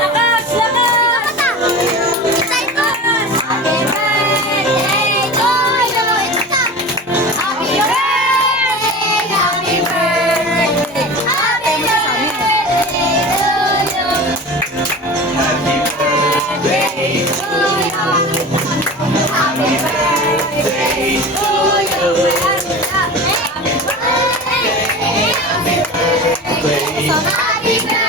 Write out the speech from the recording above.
Lakas! Lakas! Happy birthday to you! Happy birthday! Happy birthday! Happy birthday to you! Happy birthday to you! Happy birthday to you! Happy birthday! Happy birthday!